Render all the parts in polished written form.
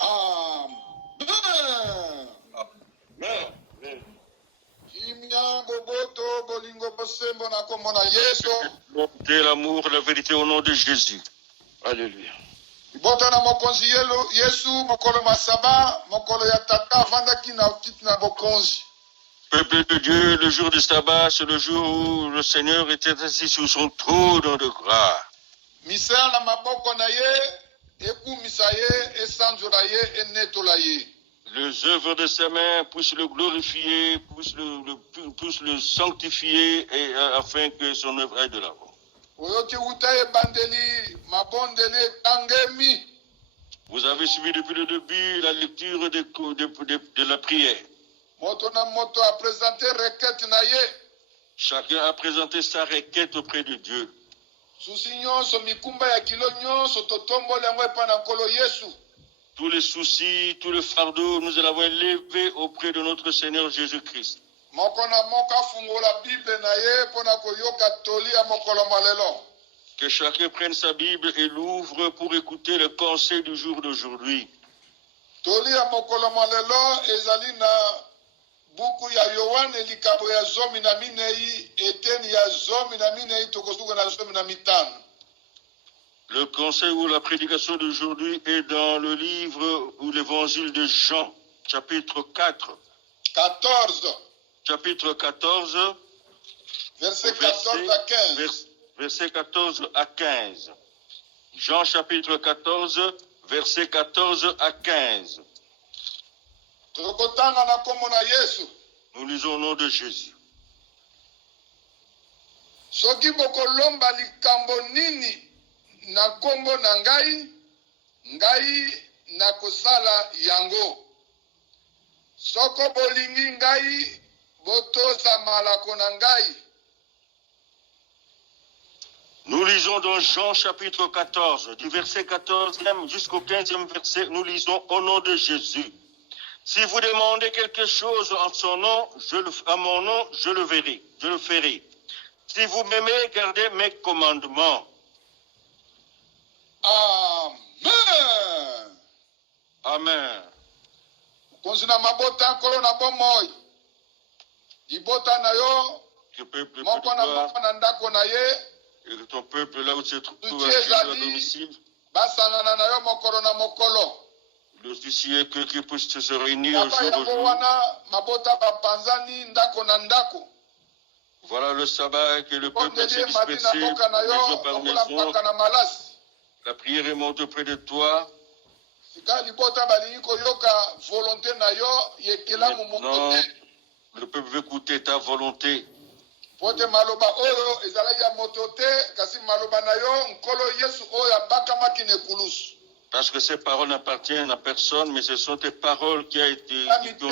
Amen. Amen. Kimia boboto bolingo bosembo na kombo na Yesu. Bonté, l'amour, la vérité au nom de Jésus. Alléluia. Ibota na mokonzi Yesu mokolo masaba mokolo ya tata vandaki na kiti na bokonzi. Peuple de Dieu, le jour du sabbat, c'est le jour où le Seigneur était assis sur son trône de gloire. Misala na maboko na ye ekumisa ye esanzola ye enetola ye. Les œuvres de ses mains puissent le glorifier, puissent le sanctifier et, afin que son œuvre aille de l'avant. Oyoki uta ebandeli mabondele tangemi. Vous avez suivi depuis le début la lecture de la prière. Moto na moto a présenté requête na ye. Chacun a présenté sa requête auprès de Dieu. Susi nyonso mikumba ya kilo nyonso totombole yango epa na nkolo Yesu. Tous les soucis, tout le fardeau, nous l'avons élevé auprès de notre Seigneur Jésus-Christ. Moko na moko afungola Bible na ye pona koyoka toli ya mokolo malelo. Que chacun prenne sa Bible et l'ouvre pour écouter le conseil du jour d'aujourd'hui. Toli ya mokolo malelo ezali na buku ya Yohane likabo ya zomi na minei eteni ya zomi na minei tokosuka na zomi na mitano. Le conseil ou la prédication d'aujourd'hui est dans le livre ou l'évangile de Jean, chapitre 4. 14. Chapitre 14, verset 14 à 15. Verset 14 à 15. Jean chapitre 14, verset 14 à 15. Tokotanga na kombo na Yesu. Nous lisons au nom de Jésus. Soki bokolomba likambo nini na kombo na ngai, ngai na kosala yango. Soko bolingi ngai, botosa malako na ngai. Nous lisons dans Jean chapitre 14, du verset 14e jusqu'au 15e verset, nous lisons au nom de Jésus. Si vous demandez quelque chose en son nom, à mon nom, je le ferai. Si vous m'aimez, gardez mes commandements. Amen. Amen. Konzina mabota nkolo na bomoi. Ibota na yo, moko na moko na ndako na ye. Et que ton peuple, là où tu te trouves à domicile, basangana na yo mokolo na mokolo. L'officier qui puisse se réunir au jour au jour. Voilà le sabbat que le peuple s'est dispersé maison par maison. La prière est montée auprès de toi. Maintenant, le peuple veut écouter ta volonté. Parce que ces paroles n'appartiennent à personne, mais ce sont tes paroles qui ont été dites.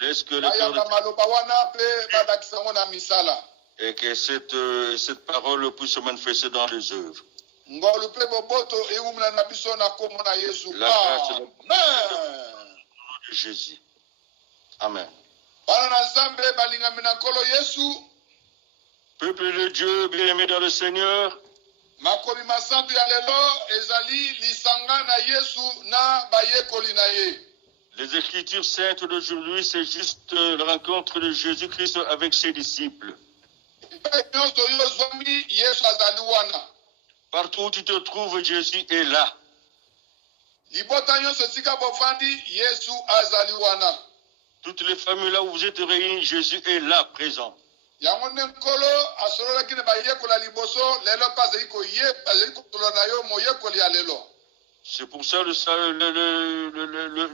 Laisse que le cœur et que cette parole puisse se manifester dans les œuvres. La grâce de Jésus. Amen. Peuple de Dieu, bien-aimé dans le Seigneur, makomi masantu ya lelo ezali lisanga na Yesu na bayekoli na ye. Les Écritures saintes d'aujourd'hui, c'est juste la rencontre de Jésus-Christ avec ses disciples. Partout où tu te trouves, Jésus est là. Toutes les familles là où vous êtes réunis, Jésus est là, présent. C'est pour ça que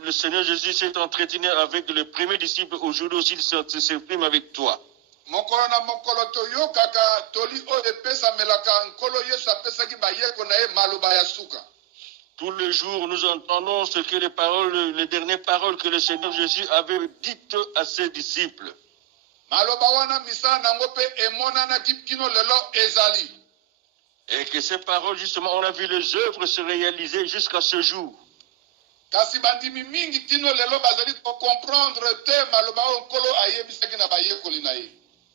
le Seigneur Jésus s'est entretenu avec les premiers disciples. Aujourd'hui aussi, il s'exprime avec toi. Tous les jours, nous entendons ce que les dernières paroles que le Seigneur Jésus avait dites à ses disciples. Et que ces paroles, justement, on a vu les œuvres se réaliser jusqu'à ce jour.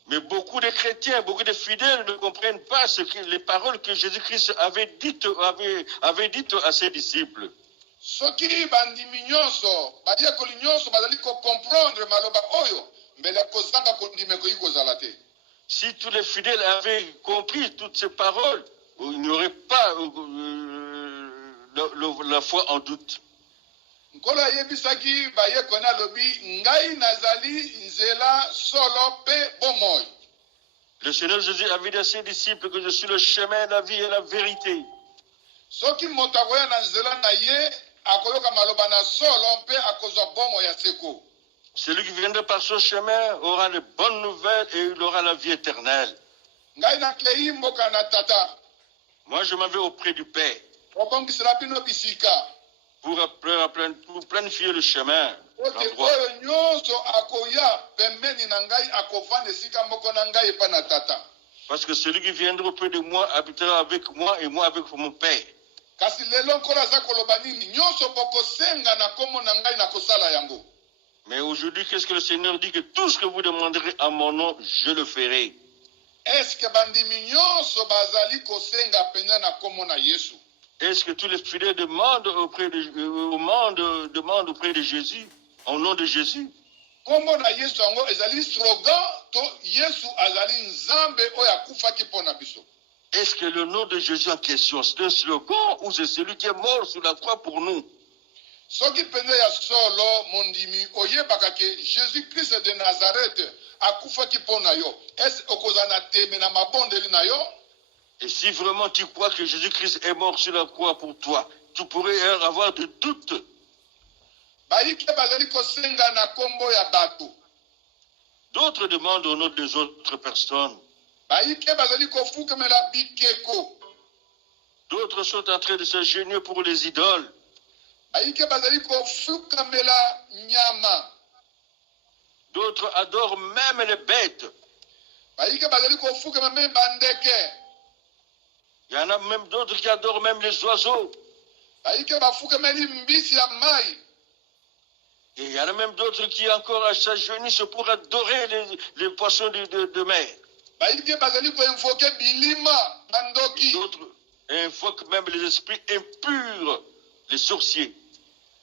Mais beaucoup de chrétiens, beaucoup de fidèles ne comprennent pas les paroles que Jésus-Christ avait dites à ses disciples. soki bandimi nyonso badiakoli nyonso bazali kocomprendre maloba oyo mbele kozanga kondima ekoki kozala te. Si tous les fidèles avaient compris toutes ces paroles, il n'y aurait pas la foi en doute. nkolo ayebisaki bayekoni alobi ngai nazali nzela solo pe bomoi. Le Seigneur Jésus avait dit à ses disciples que je suis le chemin, la vie et la vérité. soki moto akoya na nzela na ye akoyoka maloba na solo mpe akozwa bomoi ya seko. Celui qui viendra par ce chemin aura les bonnes nouvelles et il aura la vie éternelle. ngai naklei mboka na tata Moi, je m'en vais auprès du Père obongisela bino bisika pour planifier le chemin. ote l'endroit. oyo nyonso akoya pembeni na ngai akovanda esika moko na ngai epa na tata. Parce que celui qui viendra auprès de moi habitera avec moi et moi avec mon Père. kasi lelo nkolo aza koloba nini nyonso bokosenga na kombo na ngai nakosala yango. Mais aujourd'hui, qu'est-ce que le Seigneur dit? Que tout ce que vous demanderez à mon nom, je le ferai. Est-ce que bandimi nyonso bazali kosenga penza na kombo na Yesu? Est-ce que tous les fidèles demandent auprès de Jésus, au nom de Jésus? kombo na Yesu yango ezali slogan to Yesu azali nzambe oyo akufaki mpo na biso. Est-ce que le nom de Jésus en question, c'est un slogan ou c'est celui qui est mort sur la croix pour nous? soki penza ya solo mondimi oyebaka ke Jésus-Christ de Nazareth akufaki mpo na yo, ese okozala na teme na mabondeli na yo? Et si vraiment tu crois que Jésus-Christ est mort sur la croix pour toi, tu pourrais avoir des doutes. bayike bazali kosenga na kombo ya bato. D'autres demandent au nom des autres personnes. bayike bazali kofukamela bikeko. D'autres sont en train de s'agenouiller pour les idoles. bayike bazali kofukamela nyama. D'autres adorent même les bêtes. bayike bazali kofukama me bandeke. Il y en a même d'autres qui adorent même les oiseaux. bayike bafukameli mbisi ya mai. Et il y en a même d'autres qui encore s'agenouillent pour adorer les poissons de mer. bayike bazali koinvoke bilima na ndoki. D'autres invoquent même les esprits impurs, les sorciers.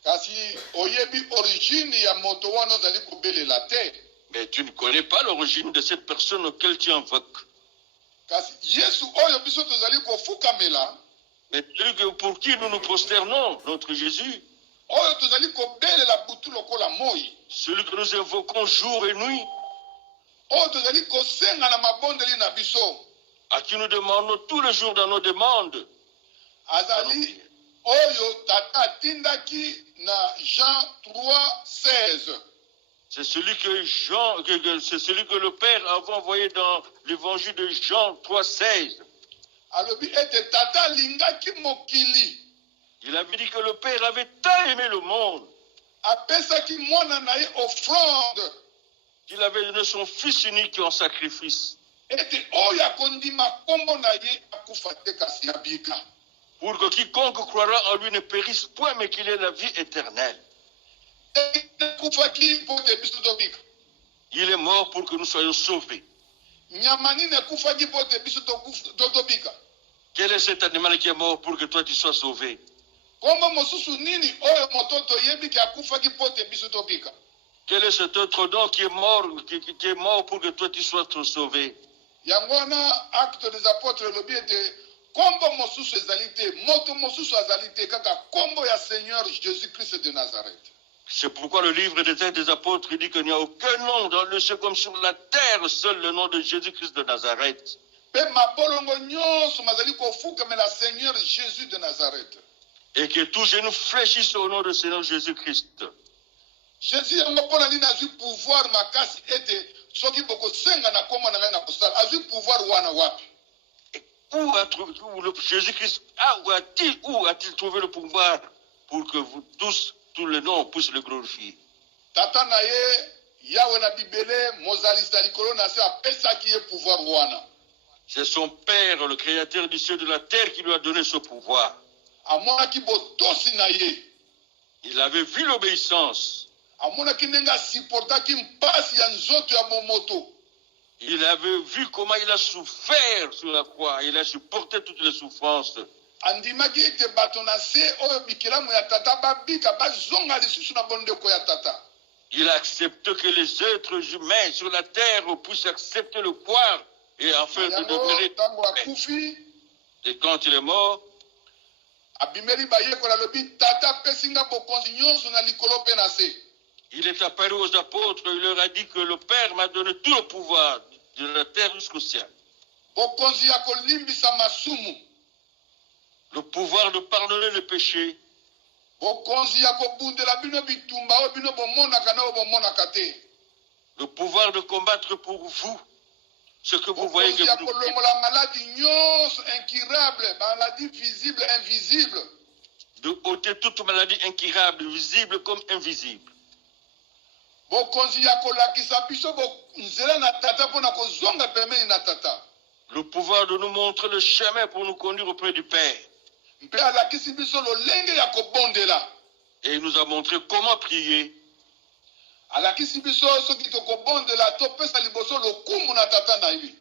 kasi oyebi origine ya moto wana ozali kobelela te. Mais tu ne connais pas l'origine de cette personne auquel tu invoques. kasi Yesu oyo biso tozali kofukamela, Mais celui pour qui nous nous prosternons, notre Jésus, oyo tozali kobelela butu lokola moi, celui que nous invoquons jour et nuit, oyo tozali kosenga na mabondeli na biso, à qui nous demandons tous les jours dans nos demandes, azali oyo tata atindaki na Jean 3:16. c'est celui c'est celui que le Père avait envoyé dans l'évangile de Jean 3,16. alobi ete tata alingaki mokili, Il avait dit que le Père avait tant aimé le monde apesaki mwana na ye offrande, qu'il avait donné son Fils unique en sacrifice, ete oyo akondima kombo na ye akufa te kasi abika. pour que quiconque croira en lui ne périsse point, mais qu'il ait la vie éternelle. akufaki mpo te biso tobika. Il est mort pour que nous soyons sauvés. nyama nini akufaki mpo te biso tobika. Quel est cet animal qui est mort pour que toi tu sois sauvé? kombo mosusu nini oyo moto toyebi ke akufaki mpo te biso tobika. Quel est cet autre don qui est mort pour que toi tu sois sauvé? yango wana acte des apôtres elobi ete kombo mosusu ezali te, moto mosusu azali te, kaka kombo ya Seigneur Jésus-Christ de Nazareth. C'est pourquoi le livre des Actes des Apôtres dit qu'il n'y a aucun nom dans le ciel comme sur la terre, seul le nom de Jésus-Christ de Nazareth. Pe mabolongo nyonso mazali kofukamela Seigneur Jésus de Nazareth. Et que tous genoux fléchissent au nom du Seigneur Jésus-Christ. Jésus yango mpona nini azwi pouvoir makasi ete soki bokosenga na kombo na ngai na kosala, azwi pouvoir wana wapi? Jésus-Christ, où a-t-il trouvé le pouvoir pour que vous tous les noms puissent le glorifier? Tata na ye yawe na bibele mozalisa likolo na se apesaki ye pouvoir wana. C'est son Père, le Créateur du ciel et de la terre, qui lui a donné ce pouvoir. Amonaki botosi na ye. Il avait vu l'obéissance. amonaki ndenge asupportaki mpasi ya nzoto ya momoto. Il avait vu comment il a souffert sur la croix. Il a supporté toutes les souffrances. andimaki ete bato na se oyo bikelamu ya tata babika bazonga lisusu na bondeko ya tata. Il accepte que les êtres humains sur la terre puissent accepter le croire et afin de demeurer. Ntango akufi Et quand il est mort, abimeli bayekola lobi tata pesinga bokonzi nyonso na likolo pe na se. il est apparu aux apôtres, il leur a dit que le Père m'a donné tout le pouvoir de la terre jusqu'au ciel. Bokonzi ya kolimbisa masumu. Le pouvoir de pardonner les péchés. Bokonzi ya kobundela bino bitumba oyo bino bomonaka na oyo bomonaka te. Le pouvoir de combattre pour vous ce que vous voyez que Bokonzi ya vous... kolongola maladi nyonso incurable, maladie visible, invisible. De ôter toute maladie incurable, visible comme invisible. Bokonzi ya kolakisa biso nzela na tata mpona kozonga pembeni na tata. Le pouvoir de nous montrer le chemin pour nous conduire auprès du Père. Mpe alakisi biso lolenge ya kobondela. Et il nous a montré comment prier. Alakisi biso soki tokobondela topesa liboso lokumu na tata na ye.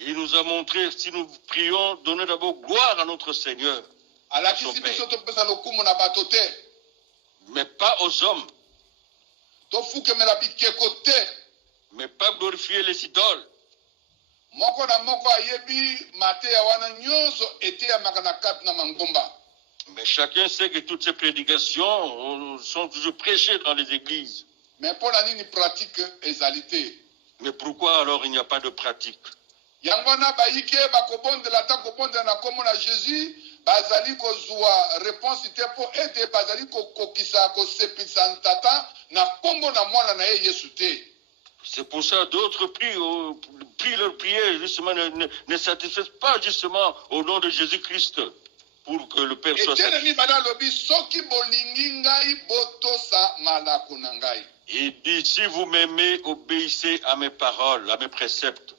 Il nous a montré, si nous prions, donner d'abord gloire à notre Seigneur. Alakisi biso topesa lokumu na bato te. Mais pas aux hommes. Tofukemela bikeko te. Mais pas glorifier les idoles. Moko na moko ayebi mateya wana nyonso eteyamaka na kati na mangomba. Mais chacun sait que toutes ces prédications sont toujours prêchées dans les églises. Mais mpona nini pratique ezali te? Mais pourquoi alors il n'y a pas de pratique? Yango wana bayike bakobondela ata kobondela na kombo na Jésus bazali kozwa réponse te mpo ete bazali kokokisa kosepelisa tata na kombo na mwana na ye Yesu te. C'est pour ça d'autres prient leur prière justement ne satisfaisent pas justement au nom de Jésus-Christ pour que le Père soit satisfait. Il dit, si vous m'aimez, obéissez à mes paroles, à mes préceptes.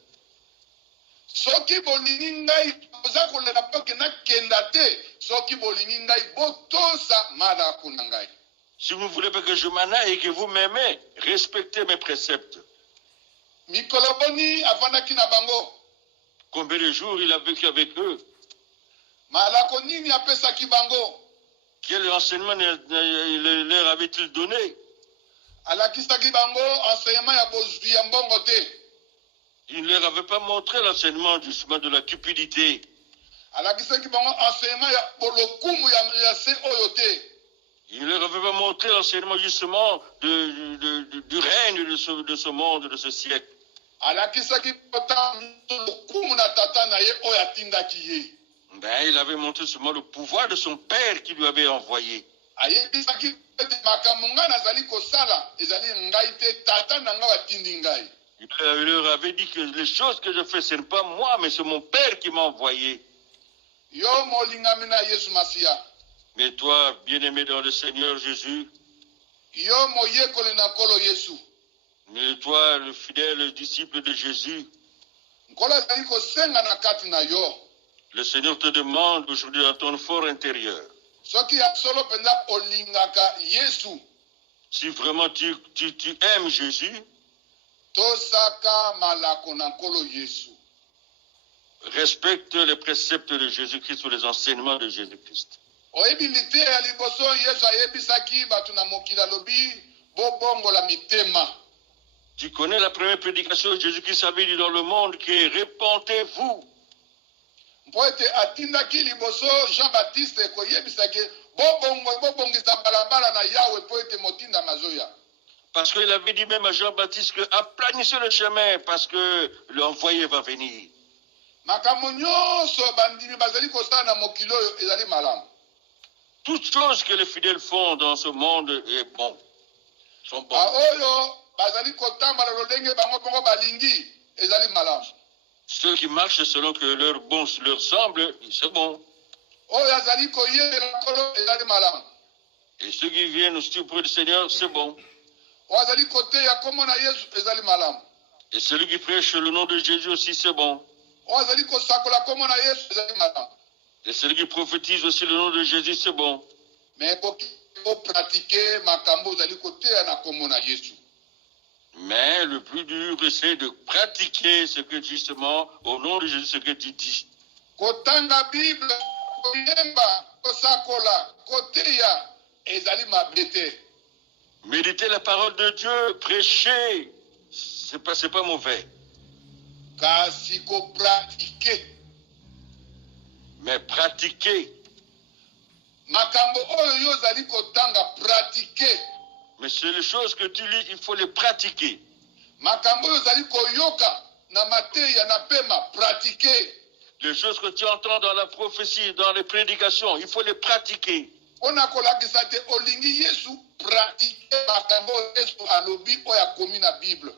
Si vous voulez pas que je m'en aille et que vous m'aimez, respectez mes préceptes. Combien de jours il a vécu avec eux? Quel enseignement leur avait-il donné? Il ne leur avait pas montré l'enseignement justement de la cupidité. Il ne leur avait pas montré l'enseignement justement du règne de ce monde, de ce siècle. Ben, il avait montré seulement le pouvoir de son Père qui lui avait envoyé. Il leur avait dit que les choses que je fais, ce n'est pas moi, mais c'est mon Père qui m'a envoyé. Mais toi, bien-aimé dans le Seigneur Jésus, mais toi, le fidèle disciple de Jésus, le Seigneur te demande aujourd'hui dans ton fort intérieur, si vraiment tu aimes Jésus, respecte les préceptes de Jésus-Christ ou les enseignements de Jésus-Christ. Tu connais la première prédication de Jésus-Christ avait dit dans le monde qui est répentez-vous. Parce qu'il avait dit même à Jean-Baptiste que aplanissez le chemin parce que l'envoyé va venir. Toutes choses que les fidèles font dans ce monde est bon, sont bonnes. Ceux qui marchent selon que leur bon leur semble, c'est bon. Et ceux qui viennent aussi auprès du Seigneur, c'est bon. Et celui qui prêche le nom de Jésus aussi, c'est bon. Et celui qui prophétise aussi le nom de Jésus, c'est bon. Mais le plus dur, c'est de pratiquer ce que justement, au nom de Jésus, ce que tu dis. Kotanga Bible, koyemba, kosakola, koteya, ezali mabete. Méditer la parole de Dieu, prêcher, c'est pas mauvais. Kasi kopratike. Mais pratiquer, Makambo oyo yo zali kotanga pratiquer. mais c'est les choses que tu lis, il faut les pratiquer. Makambo oyo zali koyoka na mateya na pema pratiquer. Les choses que tu entends dans la prophétie, dans les prédications, il faut les pratiquer. Ona kolakisa te olingi Yesu pratiquer makambo Yesu alobi oyo akomi na Bible.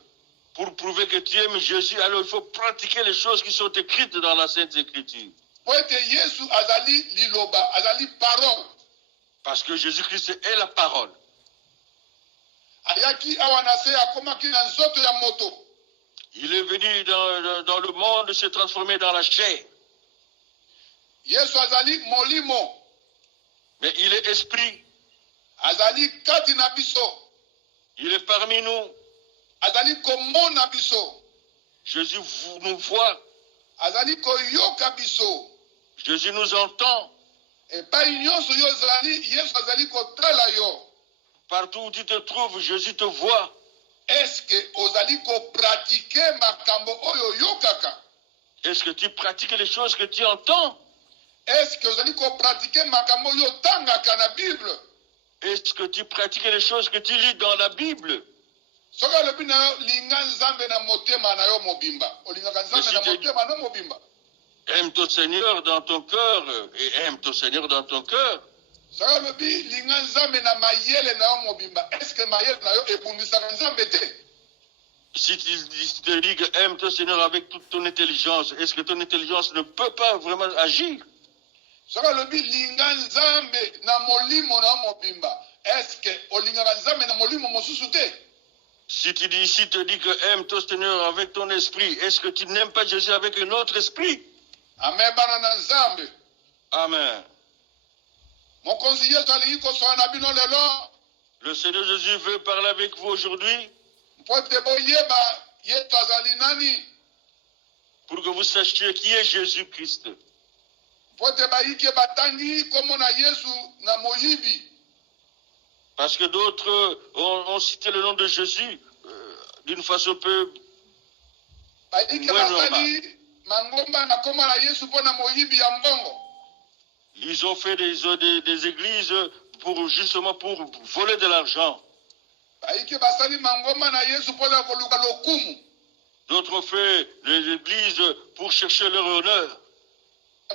Pour prouver que tu aimes Jésus, alors il faut pratiquer les choses qui sont écrites dans la Sainte Écriture. Poete Yesu azali liloba, azali parole. Parce que Jésus-Christ est la parole. Ayaki awanase akomaki na nzoto ya moto. Il est venu dans le monde se transformer dans la chair. Yesu azali molimo. Mais il est esprit. Azali kati na biso. Il est parmi nous. Azali komona biso. Jésus nous voit. Azali koyoka biso. Jésus nous entend. Et pas nyonso yo zali, Yesu azali kotala yo. Partout où tu te trouves, Jésus te voit. Est-ce que ozali ko pratiquer makambo oyo yokaka? Est-ce que tu pratiques les choses que tu entends? Est-ce que ozali ko pratiquer makambo oyo tangaka na Bible? Est-ce que tu pratiques les choses que tu lis dans la Bible? Soka lobi na yo linga nzambe na motema na yo mobimba. Olingaka nzambe na motema na mobimba. Aime ton Seigneur dans ton cœur et aime ton Seigneur dans ton cœur. Soka lobi linga nzambe na mayele na yo mobimba. Est-ce que mayele na yo ebundisaka nzambe te? Si tu te dis que aime ton Seigneur avec toute ton intelligence, est-ce que ton intelligence ne peut pas vraiment agir? Soka lobi linga nzambe na molimo na yo mobimba. Est-ce que olingaka nzambe na molimo mosusu te? Si tu te dis que aime ton Seigneur avec ton esprit, est-ce que tu n'aimes pas Jésus avec un autre esprit? Amen bana na nzambe. Amen. Mokonzi Yesu alingi kosola na bino lelo. Le Seigneur Jésus veut parler avec vous aujourd'hui. Mpote boyeba Yesu azali nani? Pour que vous sachiez qui est Jésus-Christ. Mpote baike batangi komona Yesu na moyibi. Parce que d'autres ont cité le nom de Jésus d'une façon peu Baike basali mangomba na komona Yesu pona moyibi ya mbongo. Ils ont fait des églises justement pour voler de l'argent. Baike basali mangomba na Yesu pona koluka lokumu. D'autres ont fait des églises pour chercher leur honneur.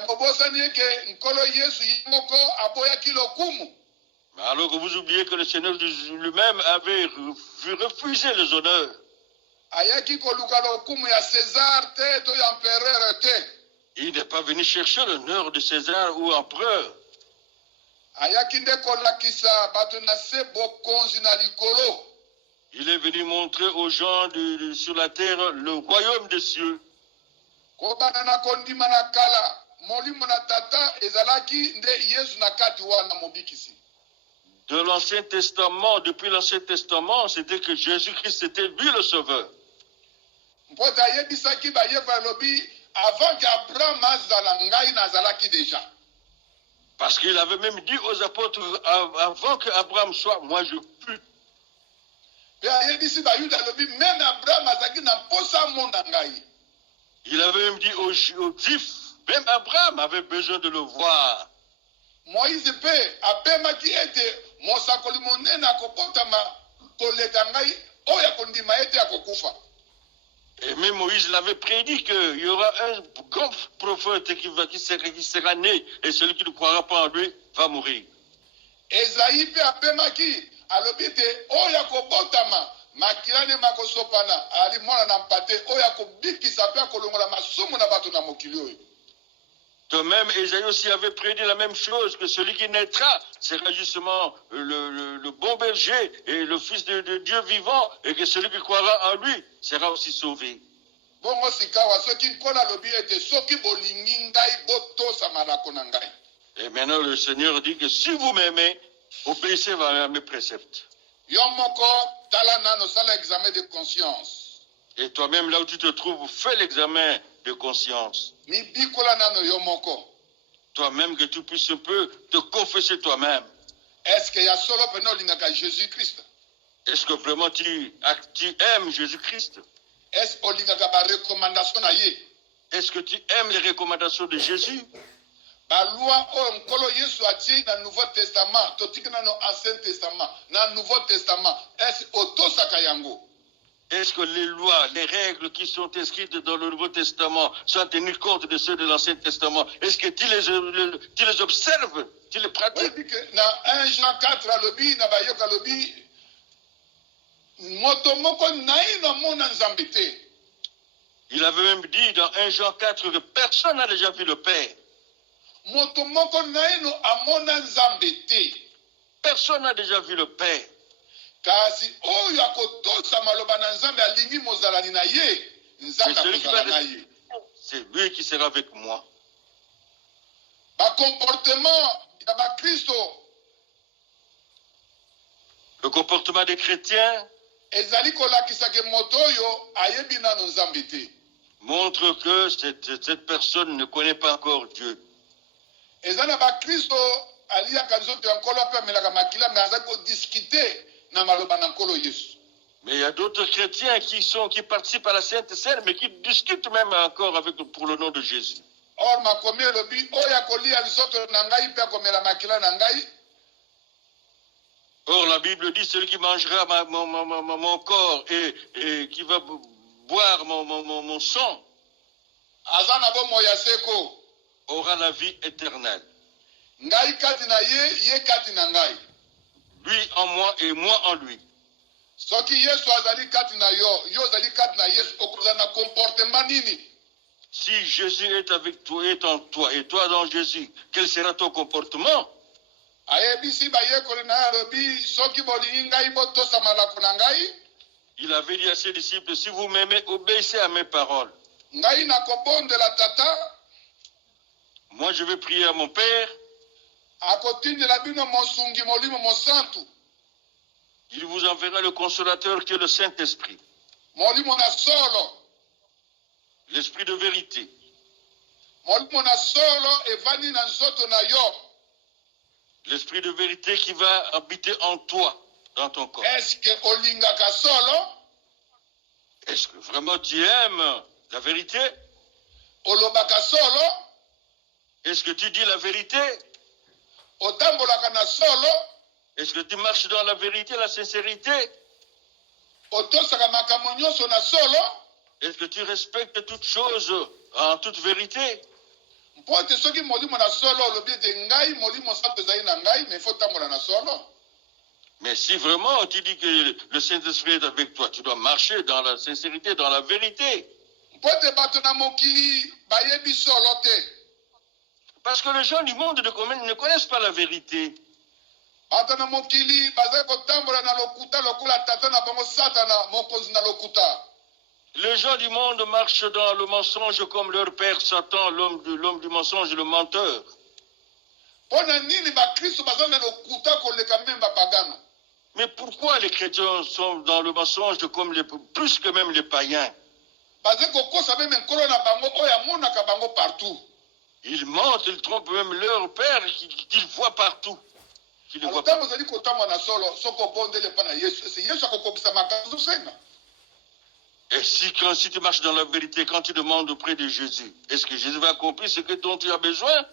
Mbobosani ke nkolo Yesu yimoko aboyaki lokumu. Mais alors que vous oubliez que le Seigneur lui-même avait refusé les honneurs. Ayaki koluka lokumu ya César te to ya empereur te. Il n'est pas venu chercher l'honneur de César ou empereur. Ayaki nde kolakisa bato na se bokonzi na likolo. Il est venu montrer aux gens sur la terre le royaume des cieux. Kobana na kondima na kala molimo na tata ezalaki nde Yesu na kati wana mobikisi. De l'Ancien Testament, depuis l'Ancien Testament, c'était que Jésus-Christ était lui le Sauveur. Mpota yebisaki bayeba lobi avant qu'Abraham azala ngai nazalaki déjà. Parce qu'il avait même dit aux apôtres, avant qu'Abraham soit, moi je pus. Pe ayebisi bayuda lobi même Abraham azaki na posa mona ngai. Il avait même dit aux Juifs, même Abraham avait besoin de le voir. Moïse pe apemaki ete mosakoli monene akokotama koleka ngai oyo akondima ete akokufa. Et même Moïse l'avait prédit qu'il y aura un grand prophète qui sera né et celui qui ne croira pas en lui va mourir. Esaïe pe apemaki alobi te oyo akobotama makilane makosopana ali mwana na mpate oyo akobikisa pe akolongola masumu na bato na mokili oyo. De même, Ésaïe aussi avait prédit la même chose, que celui qui naîtra sera justement le bon berger et le fils de Dieu vivant, et que celui qui croira en lui sera aussi sauvé. Bongo sikawa soki nkola lobi ete soki bolingi ngai botosa malako na ngai. Et maintenant le Seigneur dit que si vous m'aimez, obéissez à mes préceptes. Yo moko tala nano sala examen de conscience. Et toi-même, là où tu te trouves, fais l'examen de conscience. Mi bikola nano yo moko. Toi-même, que tu puisses un peu te confesser toi-même. Est-ce que ya solo peno lingaka Jésus-Christ? Est-ce que vraiment tu aimes Jésus-Christ? Est-ce que lingaka ba recommandation na ye? Est-ce que tu aimes les recommandations de Jésus? Ba loi o nkolo Yesu atie na Nouveau Testament, totiki na no Ancien Testament, na Nouveau Testament. Est-ce otosaka yango? Est-ce que les lois, les règles qui sont inscrites dans le Nouveau Testament sont tenues compte de ceux de l'Ancien Testament? Est-ce que tu les observes? Tu les pratiques? Oui, na 1 Jean 4 alobi, na bayoka alobi, moto moko naino mona nzambe te. Il avait même dit dans 1 Jean 4 que personne n'a déjà vu le Père. Moto moko naino amona nzambe te. Personne n'a déjà vu le Père. Kasi oyo akotosa maloba na nzambe alingi mozalani na ye, nzambe akozala na ye. C'est lui qui sera avec moi. Ba comportement ya ba Kristo, le comportement des chrétiens ezali kolakisa ke moto oyo ayebi nano nzambe te. Montre que cette personne ne connaît pas encore Dieu. Eza na ba Kristo aliyaka nzoto ya nkolo ape amelaka makila me azali kodiscute na maloba na nkolo Yesu. Mais il y a d'autres chrétiens qui participent à la Sainte Seine, mais qui discutent même encore pour le nom de Jésus. Or makomi elobi oyo akolia lisoto na ngai mpe akomela makila na ngai. Or la Bible dit celui qui mangera mon corps et qui va boire mon sang Aza na bomoi ya seko. aura la vie éternelle. Ngai kati na ye, ye kati na ngai. Lui en moi et moi en lui. Soki Yesu azali kati na yo, yo azali kati na Yesu, okozala na comportement nini? Si Jésus est avec toi, est en toi, et toi dans Jésus, quel sera ton comportement? Ayebisi bayekoli na alobi soki bolingi ngai botosa malako na ngai. Il avait dit à ses disciples, si vous m'aimez, obéissez à mes paroles. Ngai nakobondela tata. Moi je vais prier à mon Père. Akotindela bino mosungi molimo mosantu. Il vous enverra le consolateur qui est le Saint-Esprit. Molimo na solo. L'esprit de vérité. Molimo na solo evani na nzoto na yo. L'esprit de vérité qui va habiter en toi, dans ton corps. Est-ce que olingaka solo? Est-ce que vraiment tu aimes la vérité? Olobaka solo? Est-ce que tu dis la vérité? Otambolaka na solo? Est-ce que tu marches dans la vérité, la sincérité? Otosaka makambo nyonso na solo? Est-ce que tu respectes toutes choses en toute vérité? Mpote soki molimo na solo olobi ete ngai molimo santo ezali na ngai, mais faut tambola na solo. Mais si vraiment tu dis que le Saint-Esprit est avec toi, tu dois marcher dans la sincérité, dans la vérité. Mpote bato na mokili bayebi solo te. Parce que les gens du monde ne connaissent pas la vérité. Bato na mokili bazali kotambola na lokuta lokola tata na bango Satana mokonzi na lokuta. Les gens du monde marchent dans le mensonge comme leur père Satan, l'homme du mensonge, le menteur. Mais pourquoi les chrétiens sont dans le mensonge comme plus que même les païens? Ils mentent, ils trompent même leur père qu'ils voient partout. Et si tu marches dans la vérité, quand tu demandes auprès de Jésus, est-ce que Jésus va accomplir ce dont tu as besoin?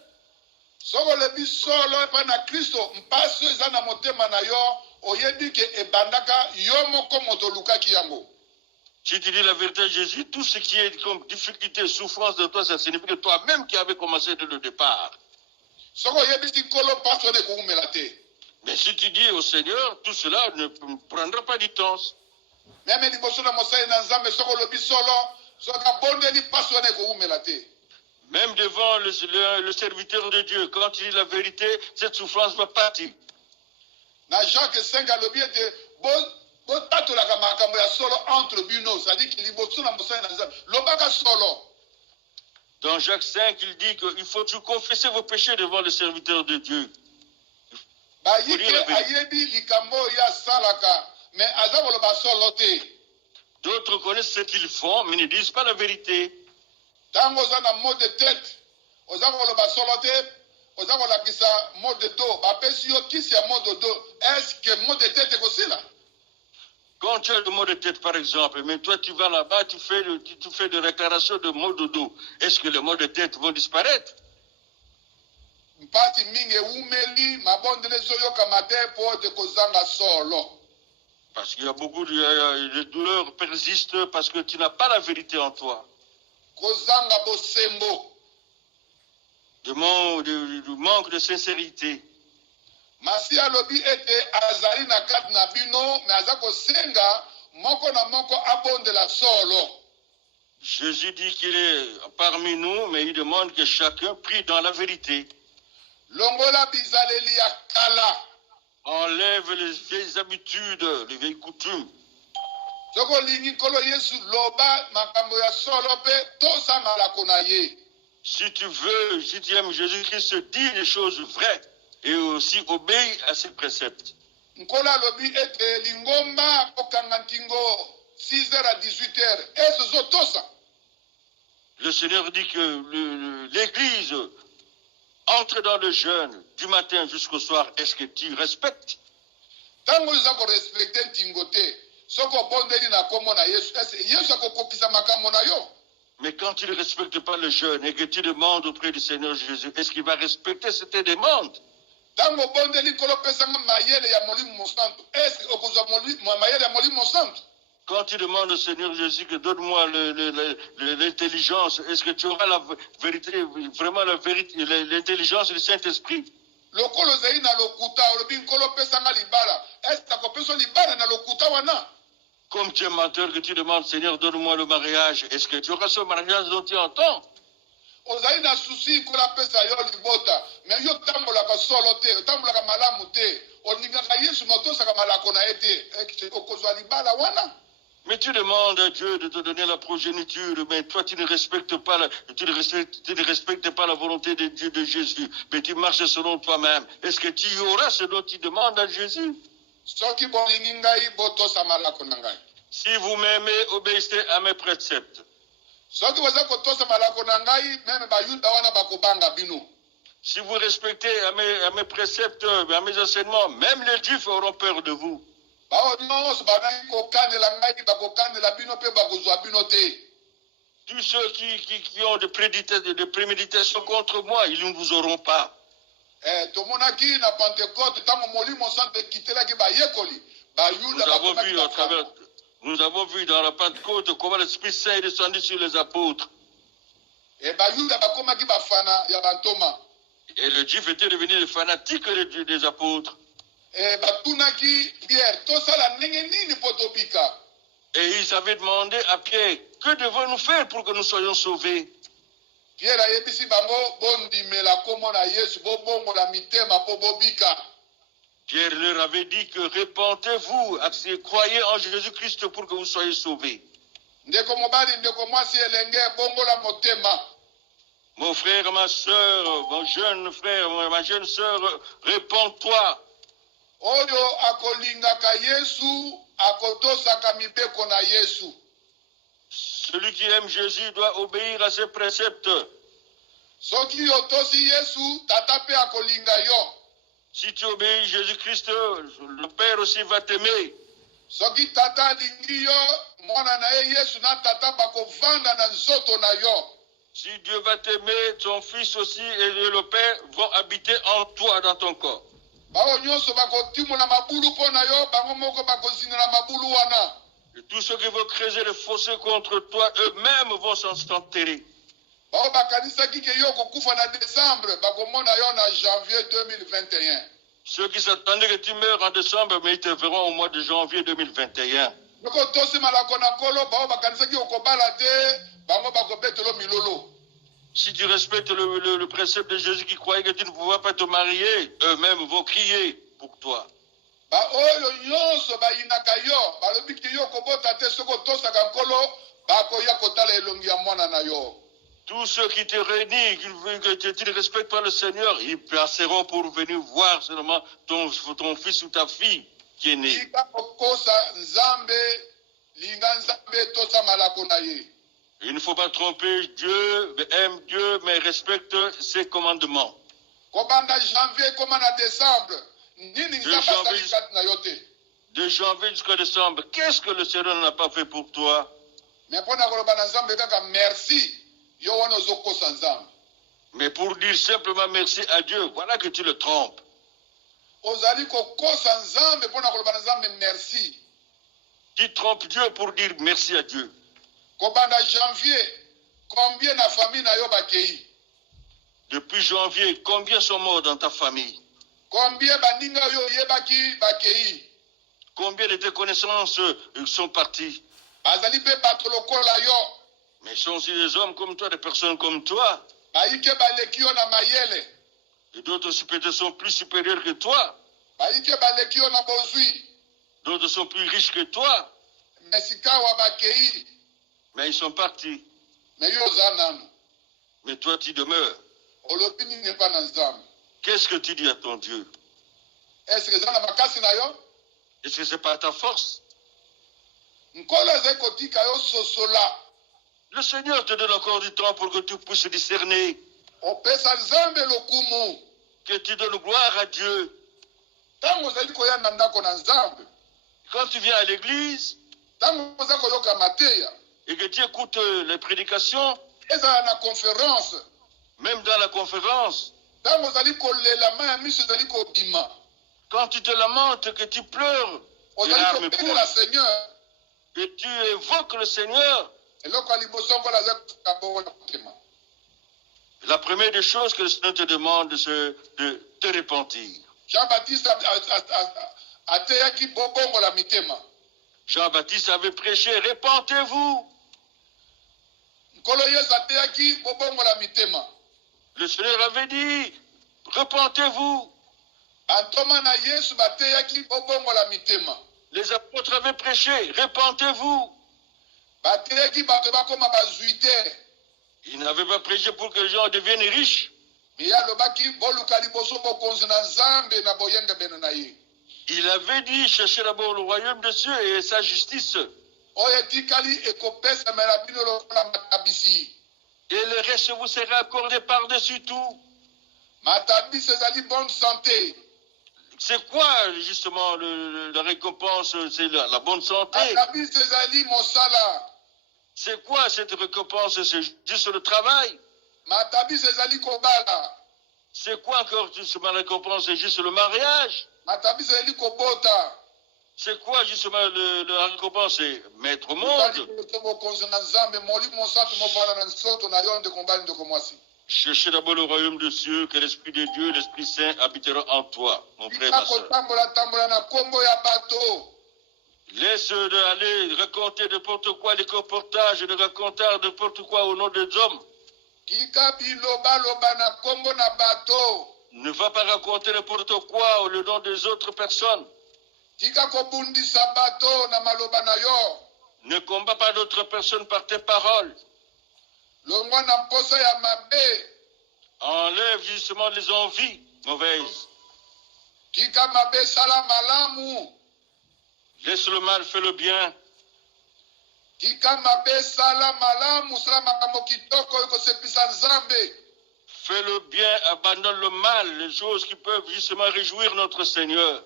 Si tu dis la vérité à Jésus, tout ce qui est comme difficulté, souffrance de toi, ça signifie que toi-même qui avais commencé dès le départ. Mais si tu dis au Seigneur, tout cela ne prendra pas du temps. Même devant le serviteur de Dieu, quand il dit la vérité, cette souffrance va partir. Dans Jacques 5, dans Jacques 5, il dit qu'il faut confesser vos péchés devant le serviteur de Dieu. bayike la vérité. ayebi likambo ya salaka mais aza koloba solo te. D'autres connaissent ce qu'ils font, mais ne disent pas la vérité. Tango oza na mot de tête oza koloba solo te, oza kolakisa mot de dos bapesi yo kisi ya mot de dos. Est-ce que mot de tête ekosila? Quand tu as le mot de tête, par exemple, mais toi tu vas là-bas, tu fais des déclarations de mots de dos. Est-ce que les mots de tête vont disparaître? Mpati mingi eumeli mabondele ezoyokama te po ete kozanga solo. Parce qu'il y a beaucoup de douleurs persistent parce que tu n'as pas la vérité en toi. Kozanga bosembo. Du manque de sincérité. Masi alobi ete azali na kati na bino me aza kosenga moko na moko abondela solo. Jésus dit qu'il est parmi nous, mais il demande que chacun prie dans la vérité. Longola bizaleli ya kala. Enlève les vieilles habitudes, les vieilles coutumes. Soko lingi kolo Yesu loba makambo ya solo pe tosa malako na ye. Si tu veux, si tu aimes Jésus-Christ, dis les choses vraies et aussi obéis à ses préceptes. Nkola lobi ete lingomba kokanga ntingo 6h à 18h. Est-ce zo tosa? Le Seigneur dit que l'Église entre dans le jeûne du matin jusqu'au soir. Est-ce que tu respectes? Tango za ko respecter ntingo te. Soko bondeli na komo na Yesu. Yesu akokokisa makambo na yo. Mais quand tu ne respectes pas le jeûne et que tu demandes auprès du Seigneur Jésus, est-ce qu'il va respecter cette demande? Tango bondeli kolo pesanga mayele ya molimo mosantu. Est-ce que okozwa mayele ya molimo mosantu? Quand tu demandes au Seigneur Jésus que donne-moi l'intelligence, est-ce que tu auras la vérité, vraiment la vérité, l'intelligence du Saint-Esprit? Lokolo zai na lokuta olobi nkolo pesanga libala. Est-ce que akopesa libala na lokuta wana? Comme tu es menteur que tu demandes, Seigneur, donne-moi le mariage, est-ce que tu auras ce mariage dont tu entends? Ozali na susi nkola pesa yo libota. Mais yo tambolaka solo te, tambolaka malamu te. Oningaka Yesu motosaka malako na ete. Okozwa libala wana? Mais tu demandes à Dieu de te donner la progéniture, mais toi tu ne respectes pas la volonté de Dieu, de Jésus, mais tu marches selon toi-même. Est-ce que tu auras ce dont tu demandes à Jésus? Si vous m'aimez, obéissez à mes préceptes. Si vous respectez à mes préceptes, à mes enseignements, même les Juifs auront peur de vous. Tous ceux qui ont des préméditations contre moi, ils ne vous auront pas. Nous avons vu dans la Pentecôte comment l'Esprit Saint est descendu sur les apôtres. Et le Juif était devenu le fanatique des apôtres. Et ils avaient demandé à Pierre, que devons-nous faire pour que nous soyons sauvés? Pierre leur avait dit que répentez-vous, croyez en Jésus-Christ pour que vous soyez sauvés. Mon frère, ma soeur, mon jeune frère, ma jeune soeur, réponds-toi. Oyo akolingaka Yesu akotosaka mibeko na Yesu. Celui qui aime Jésus doit obéir à ses préceptes. Soki yotosi Yesu tata pe akolinga yo. Si tu obéis Jésus-Christ, le Père aussi va t'aimer. Soki tata lingi yo mwana na Yesu na tata bakovanda na nzoto na yo. Si Dieu va t'aimer, ton fils aussi et le Père vont habiter en toi, dans ton corps. Et tous ceux qui vont creuser le fossé contre toi, eux-mêmes vont s'enterrer. Ceux qui s'attendaient que tu meurs en décembre, mais ils te verront au mois de janvier 2021. Si tu respectes le précepte de Jésus qui croyait que tu ne pouvais pas te marier, eux-mêmes vont crier pour toi. Tous ceux qui te renient, qui ne respectent pas le Seigneur, ils passeront pour venir voir seulement ton fils ou ta fille qui est né. tika kokosa nzambe linga nzambe tosa malako na ye. Il ne faut pas tromper Dieu, aime Dieu, mais respecte ses commandements. Kobanda janvier koma na décembre nini nzambe asali kati na yo te. De janvier jusqu'à décembre, qu'est-ce que le Seigneur n'a pas fait pour toi? Mais mpona koloba na nzambe kaka merci yo wana ozokosa nzambe. Mais pour dire simplement merci à Dieu, voilà que tu le trompes. Ozali kokosa nzambe mpona koloba na nzambe merci. Tu trompes Dieu pour dire merci à Dieu. Kobanda janvier combien na famille na yo bakei? Depuis janvier, combien sont morts dans ta famille? Combien baninga yo yebaki bakei? Combien de tes connaissances sont partis? Bazali pe bato lokola yo. Mais sont aussi des hommes comme toi, des personnes comme toi. Baike baleki yo na mayele. Et d'autres peut-être sont plus supérieurs que toi. Baike baleki yo na bozwi. D'autres sont plus riches que toi. Mesika wa bakei. Mais ils sont partis. Mais yo zananu. Mais toi, tu demeures. Olopini n'est pas na nzambe. Qu'est-ce que tu dis à ton Dieu? Est-ce que zana makasi na yo? Est-ce que c'est pas ta force? Nkolo ezali kotika yo sosola. Le Seigneur te donne encore du temps pour que tu puisses discerner. Opesa nzambe lokumu. Que tu donnes gloire à Dieu. Tango ozali koya na ndako na nzambe. Quand tu viens à l'église Tango ozali koyoka mateya. et que tu écoutes les prédications, Ezala na conférence. même dans la conférence, Tango ozali kolela ma ya miso ezali kobima. quand tu te lamentes, que tu pleures, tes Ozali larmes kopela coulent, Seigneur. et tu évoques le Seigneur, Eloko ya liboso ngola azali kobola motema. la première des choses que le Seigneur te demande, c'est de te repentir. Jean-Baptiste ateyaki bobongola mitema. Jean-Baptiste avait prêché, repentez-vous. Nkolo Yesu ateyaki bobongola mitema. Le Seigneur avait dit, repentez-vous. Bantoma na Yesu bateyaki bobongola mitema. Les apôtres avaient prêché, repentez-vous. Bateyaki bato bakoma bazuite. Ils n'avaient pas prêché pour que les gens deviennent riches. Mais alobaki boluka liboso bokonzi na nzambe na boyenge bene na ye. Il avait dit, cherchez d'abord le royaume de Dieu et sa justice. Oyo etikali ekopesa mela bino lokola matabisi. Et le reste vous sera accordé par-dessus tout. Matabisi ezali bonne santé. C'est quoi justement la récompense? C'est la bonne santé. Matabisi ezali mosala. C'est quoi cette récompense? C'est juste le travail. Matabisi ezali kobala. C'est quoi encore justement la récompense? C'est juste le mariage. Matabisi ezali kobota. C'est quoi justement la récompense? C'est mettre au monde. Cherchez d'abord le royaume de Dieu, que l'Esprit de Dieu, l'Esprit Saint habitera en toi, mon frère, ma soeur. Laisse d'aller raconter n'importe quoi, les reportages, de raconter n'importe quoi au nom des hommes. Ne va pas raconter n'importe quoi au nom des autres personnes. Ne combat pas d'autres personnes par tes paroles. Enlève justement les envies mauvaises. Laisse le mal, fais le bien. Fais le bien, abandonne le mal, les choses qui peuvent justement réjouir notre Seigneur.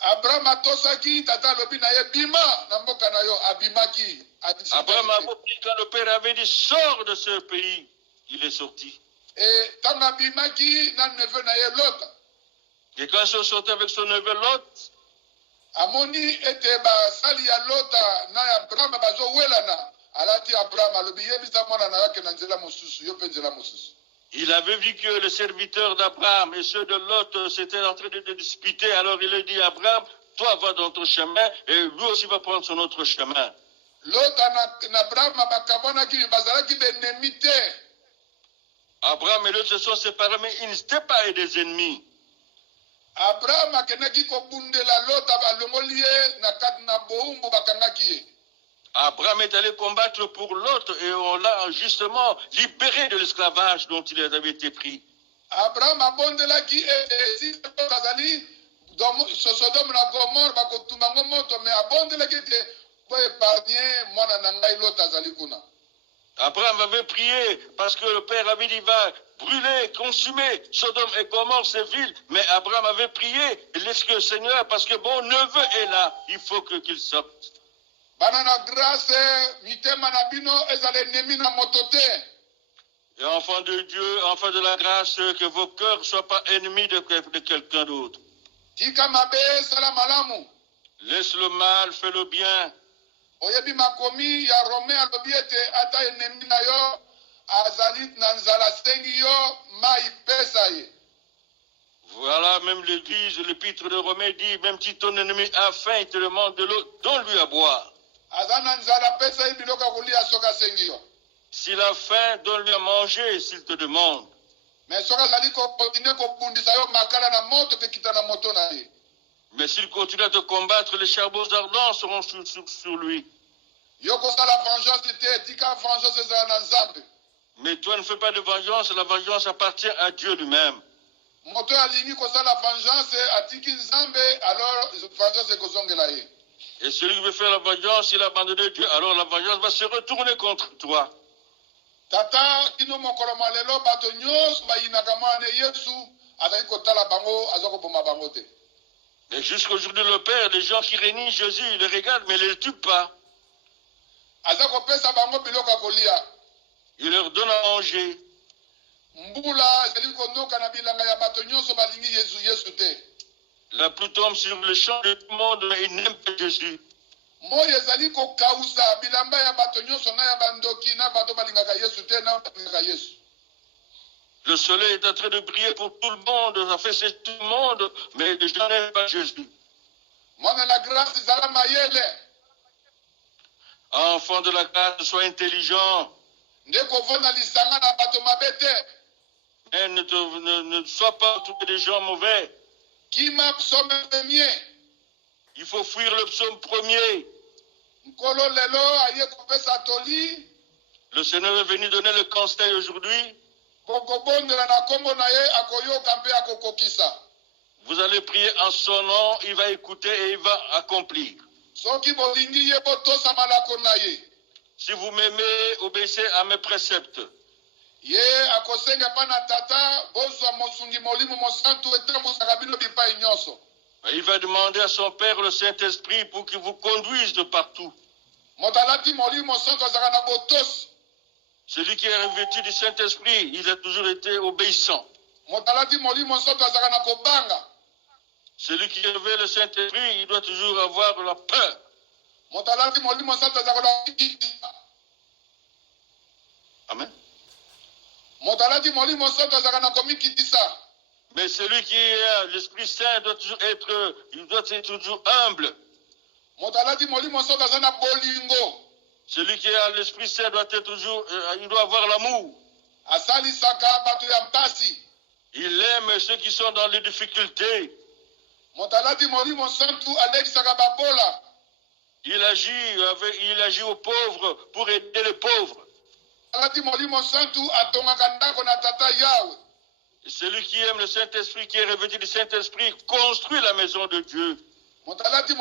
Abraham atosaki tata lobi na ye bima na mboka na yo abimaki. Abraham a dit quand le père avait dit sors de ce pays, il est sorti. Et tant abimaki na neveu na ye Lot. Et quand ils sont avec son neveu Lot, amoni ete ba sali ya Lota na Abraham bazo welana alati Abraham alobi yebisa mwana na yake na nzela mosusu yo pe nzela mosusu. Il avait vu que les serviteurs d'Abraham et ceux de Lot s'étaient en train de disputer. Alors il a dit à Abraham, toi va dans ton chemin et lui aussi va prendre son autre chemin. Abraham et Lot se sont séparés, mais ils n'étaient pas des ennemis. Abraham est allé combattre pour l'autre et on l'a justement libéré de l'esclavage dont il avait été pris. Abraham abondelaki esi kazali Sodome na Gomorre bakotumango moto mais abondelaki te po épargner mwana na ngai Lot azali kuna. Abraham avait prié parce que le Père avait dit il va brûler, consumer Sodome et Gomorre, ces villes. Mais Abraham avait prié, laisse que le Seigneur, parce que mon neveu est là, il faut qu'il sorte. Banana grâce, mitema na bino ezale nemi na motote. Et enfants de Dieu, enfants de la grâce, que vos cœurs ne soient pas ennemis de quelqu'un d'autre. Tika mabe sala malamu. Laisse le mal, fais le bien. Oyebi makomi ya Rome alobi ete ata enemi na yo azali na nzala sengi yo mai pesa ye. Voilà, même l'Église, l'épître de Romains dit, même si ton ennemi a faim, il te demande de l'eau, donne-lui à boire. Azana nzala pesa ye biloka kulia soka sengi yo. S'il a faim, donne-lui à manger s'il te demande. Mais soka zali ko continue ko bundisa yo makala na moto ke kita na moto na ye. Mais s'il continue à te combattre, les charbons ardents seront sur lui. Yoko sala vengeance te tika vengeance ezala na nzambe. Mais toi ne fais pas de vengeance, la vengeance appartient à Dieu lui-même. Moto alingi ko sala vengeance atiki nzambe alors vengeance ekozongela ye. Et celui qui veut faire la vengeance, il a abandonné Dieu, alors la vengeance va se retourner contre toi. Tata kino mokolo malelo bato nyos bayinaka mwana Yesu azali kotala bango azoko boma bango te. Mais jusqu'aujourd'hui, le Père, les gens qui régnent Jésus, ils le regardent, mais ils ne le tuent pas. Il leur donne à manger. La pluie tombe sur le champ de tout le monde, mais ils n'aiment pas Jésus. Le soleil est en train de briller pour tout le monde, ça fait c'est tout le monde, mais les gens n'aiment pas Jésus. Enfant de la grâce, sois intelligent. Mais ne sois pas entouré des gens mauvais. Il faut fuir le psaume premier. Le Seigneur est venu donner le conseil aujourd'hui. Vous allez prier en son nom, il va écouter et il va accomplir. Si vous m'aimez, obéissez à mes préceptes. Il va demander à son Père le Saint-Esprit pour qu'il vous conduise de partout. Celui qui est revêtu du Saint-Esprit, il a toujours été obéissant. Celui qui revêt le Saint-Esprit, il doit toujours avoir la peur. Amen. Mais celui qui a l'Esprit Saint doit toujours être toujours humble. Celui qui a l'Esprit Saint doit être toujours, il doit avoir l'amour. Il aime ceux qui sont dans les difficultés. Il agit aux pauvres pour aider les pauvres. Et celui qui aime le Saint-Esprit, qui est revêtu du Saint-Esprit, construit la maison de Dieu. Celui qui est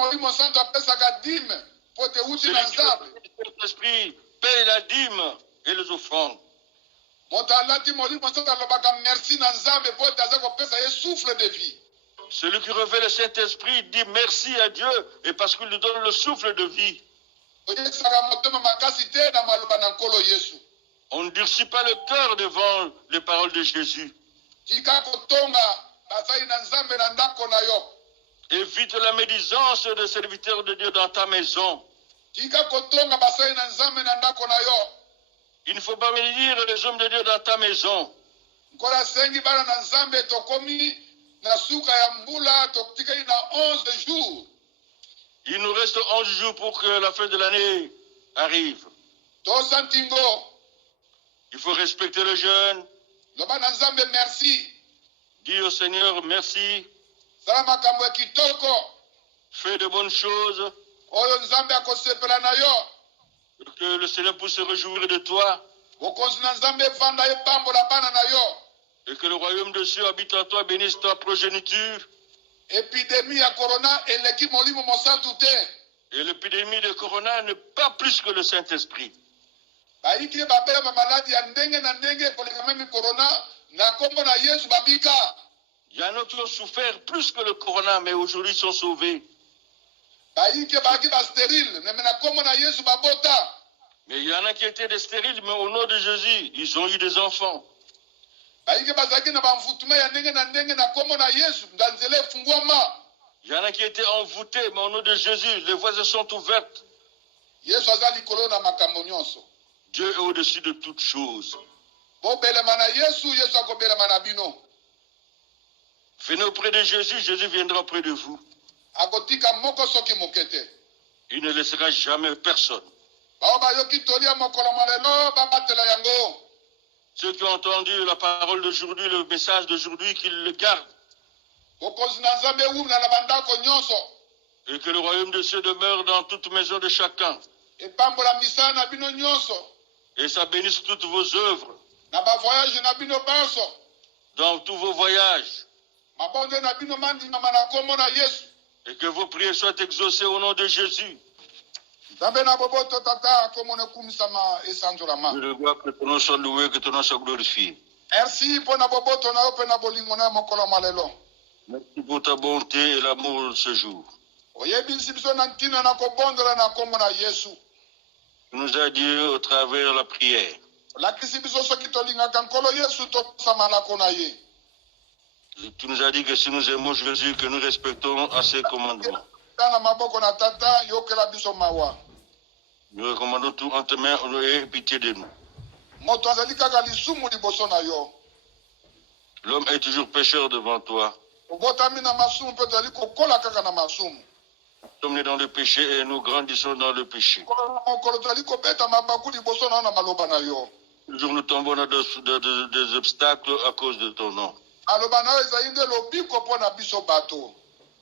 revêtu du Saint-Esprit paye la dîme et les offrandes. Celui qui revêt le Saint-Esprit dit merci à Dieu et parce qu'il lui donne le souffle de vie. On ne durcit pas le cœur devant les paroles de Jésus. Évite la médisance des serviteurs de Dieu dans ta maison. Il ne faut pas bénir les hommes de Dieu dans ta maison. Il nous reste 11 jours pour que la fin de l'année arrive. Il faut respecter le jeûne. Dis au Seigneur merci. Fais de bonnes choses. Que le Seigneur puisse se réjouir de toi. bokonzi na nzambe evanda epambola bana na yo. Et que le royaume de Dieu habite en toi, bénisse ta progéniture. Epidemie ya corona eleki molimo mosantu te. Et l'épidémie de corona n'est pas plus que le Saint-Esprit. Baiki babela maladi ya ndenge na ndenge koleka meme corona na kombo na Yesu babika. Il y en a qui ont souffert plus que le corona, mais aujourd'hui sont sauvés. Baiki baki ba stérile mais na kombo na Yesu babota. Mais il y en a qui étaient des stériles, mais au nom de Jésus, ils ont eu des enfants. Baiki bazaki na bamfutume ya ndenge na ndenge na kombo na Yesu ndanzele fungwama. Il y en a qui étaient envoûtés, mais au nom de Jésus, les voies sont ouvertes. Yesu azali likolo na makambo nyonso. Dieu est au-dessus de toutes choses. Bobelema na Yesu, Yesu akobelema na bino. Venez auprès de Jésus, Jésus viendra auprès de vous. Akotika moko soki mokete. Il ne laissera jamais personne. Bao bayoki tolia mokolo malelo babatela yango. Ceux qui ont entendu la parole d'aujourd'hui, le message d'aujourd'hui, qu'ils le gardent. Bokonzi na nzambe wumna na bandako nyonso. Et que le royaume de Dieu demeure dans toute maison de chacun. Epambola misala na bino nyonso. Et ça bénisse toutes vos œuvres. Na ba voyage na bino banso. Dans tous vos voyages. Mabonde na bino mandima na kombo na Yesu. Et que vos prières soient exaucées au nom de Jésus. Nzambe na boboto tata komone kumisama esanzolama. Je le vois que ton nom soit loué, que ton nom soit glorifié. Merci pour na boboto na ope na bolingo na mokolo malelo. Merci pour ta bonté et l'amour de ce jour. Oyebisi biso na ntina na kobondola na kombo na Yesu. Tu nous as dit au travers la prière. Lakisi biso soki tolingaka nkolo Yesu tosamalako na ye. Tu nous as dit que si nous aimons Jésus, que nous respectons à ses commandements. Tana maboko na tata yokela biso mawa. Nous recommandons tout en tes mains et pitié de nous. Moto azali kaka lisumu liboso na yo. L'homme est toujours pécheur devant toi. Obotami na masumu mpe tozali kokola kaka na masumu. Nous sommes nés dans le péché et nous grandissons dans le péché. Mokolo tozali kobeta mabaku liboso na yo na maloba na yo. Toujours nous tombons dans des obstacles à cause de ton nom. Maloba na yo ezali nde lobiko mpo na biso bato.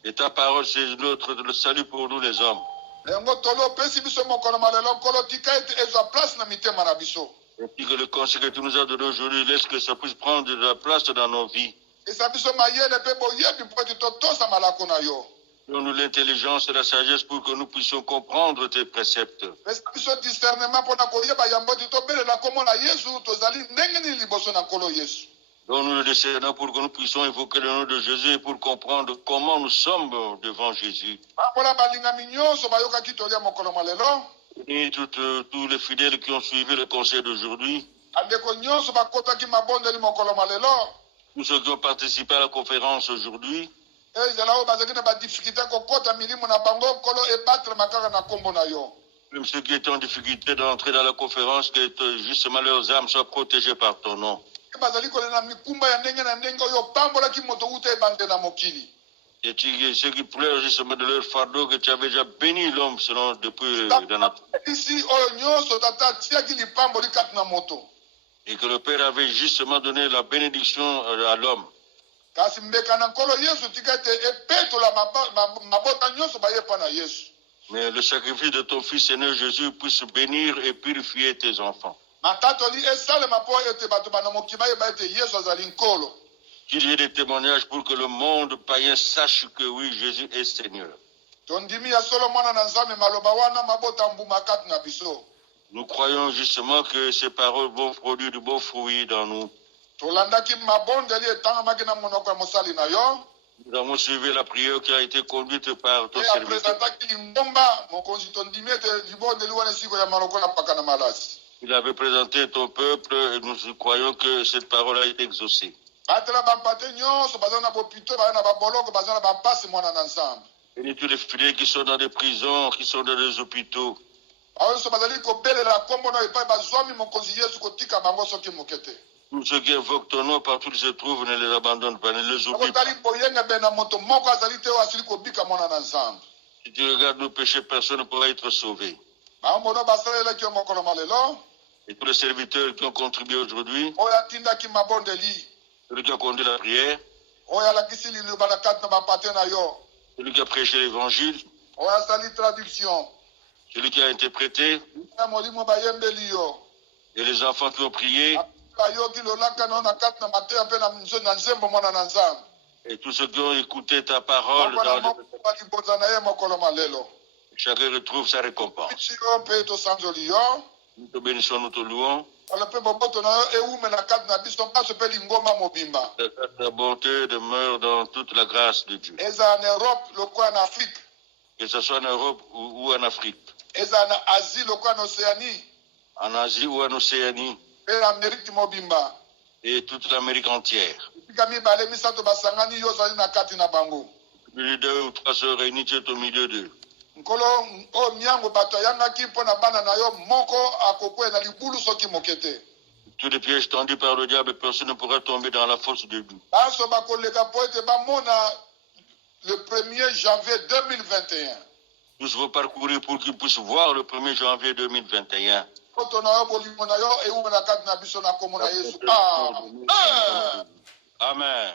Et ta parole, c'est le salut pour nous les hommes. Yango tolo opesi biso mokolo malelo nkolo tika ete ezwa place na mitema na biso. Et puis que le conseil que tu nous as donné aujourd'hui, laisse que ça puisse prendre de la place dans nos vies. Esa biso mayele mpe boyebi mpo ete totosa malako na yo. Donne-nous l'intelligence et la sagesse pour que nous puissions comprendre tes préceptes. Pesa biso discernement mpo na koyeba yango ete tobelela kombo na Yesu tozali ndenge nini liboso na nkolo Yesu. Donne-nous le discernement pour que nous puissions invoquer le nom de Jésus pour comprendre comment nous sommes devant Jésus. Bapola balingami nyonso bayokaki tolia mokolo malelo. Et tous les fidèles qui ont suivi le conseil d'aujourd'hui, Andeko nyonso bakotaki mabondeli mokolo malelo. tous ceux qui ont participé à la conférence aujourd'hui, ezala oyo bazalaki na badifficulté kokota milimo na bango nkolo ebatela kaka na kombo na yo. même ceux qui étaient en difficulté d'entrer dans la conférence, que justement leurs âmes soient protégées par ton nom. Bazali kolela mikumba ya ndenge na ndenge oyo pambolaki moto uta ebande na mokili. Et ceux qui pleurent justement de leur fardeau, que tu avais déjà béni l'homme selon depuis dans notre... Ici oyo nyonso tata tiaki lipamboli kati na moto. Et que le Père avait justement donné la bénédiction à l'homme. Kasi mbeka na nkolo Yesu tika ete epetola mabota nyonso bayepa na Yesu. Mais le sacrifice de ton Fils Seigneur Jésus puisse bénir et purifier tes enfants. Matatoli esalema mpo ete bato bana mokili bayeba ete Yesu azali nkolo. Qu'il y ait des témoignages pour que le monde païen sache que oui, Jésus est Seigneur. Tondimi ya solo mwana na nzambe maloba wana mabota mbuma kati na biso. Nous croyons justement que ces paroles vont produire de beaux fruits dans nous. Tolandaki mabondeli etangamaki na monoko ya mosali na yo. Nous avons suivi la prière qui a été conduite par ton serviteur. Apresentaki lingomba mokonzi tondimi ete libondeli wana esiko ya maloko na paka na malasi. Il avait présenté ton peuple et nous croyons que cette parole a été exaucée. Batela bapate nyonso baza na bopito baza na baboloko baza na bapasi mwana na nzambe. Et tous les fidèles qui sont dans des prisons, qui sont dans des hôpitaux. Baoyo bazali kobelela kombo na epai bazwami mokonzi Yesu kotika bango soki mokete. Tous ceux qui invoquent ton nom partout où ils se trouvent, ne les abandonne pas, ne les oublie pas. Okotali boyenga bena moto moko azali te asili kobika mwana na nzambe. Si tu regardes nos péchés, personne ne pourra être sauvé. Baombono basalelaki yo mokolo malelo. Et tous les serviteurs qui ont contribué aujourd'hui, Oyo atindaki mabondeli. celui qui a conduit la prière, Oyo alakisi liloba na kati na bapate na yo. celui qui a prêché l'évangile, Oyo asali traduction. Celui qui a interprété na molimo bayembeli yo et les enfants qui ont prié bayoki lolaka no na kati na mateya mpe na nzembo mwana na nzambe et tous ceux qui ont écouté ta parole, mokona moko balibonza na ye mokolo malelo chacun retrouve sa récompense. biso yo mpe tosanzoli yo Nous te bénissons, nous te louons. wala mpe boboto na yo eume na kati na biso mpasi mpe lingomba mobimba Ta bonté demeure dans toute la grâce de Dieu. eza na Europe lokola na Afrique, Que ce soit en Europe ou en Afrique, eza na Asie lokola na Océanie en Asie ou en Océanie, mpe na Amerike mobimba. et toute l'Amérique entière. Esika mibale misato basangani yo ozali na kati na bango. Les 2 ou 3 sœurs réunies, tu es au milieu d'eux. Nkolo o miango bato ayangaki mpo na bana na yo moko akokwea na libulu soki moke te. Tous les pièges tendus par le diable, personne ne pourra tomber dans la fosse de Dieu. Baso bakoleka po ete bamona le 1er janvier 2021. Tous vont parcourir pour qu'ils puissent voir le 1er janvier 2021. Poto na yo bolimo na yo eume na kati na biso na kombo na Yesu. Amen. Amen.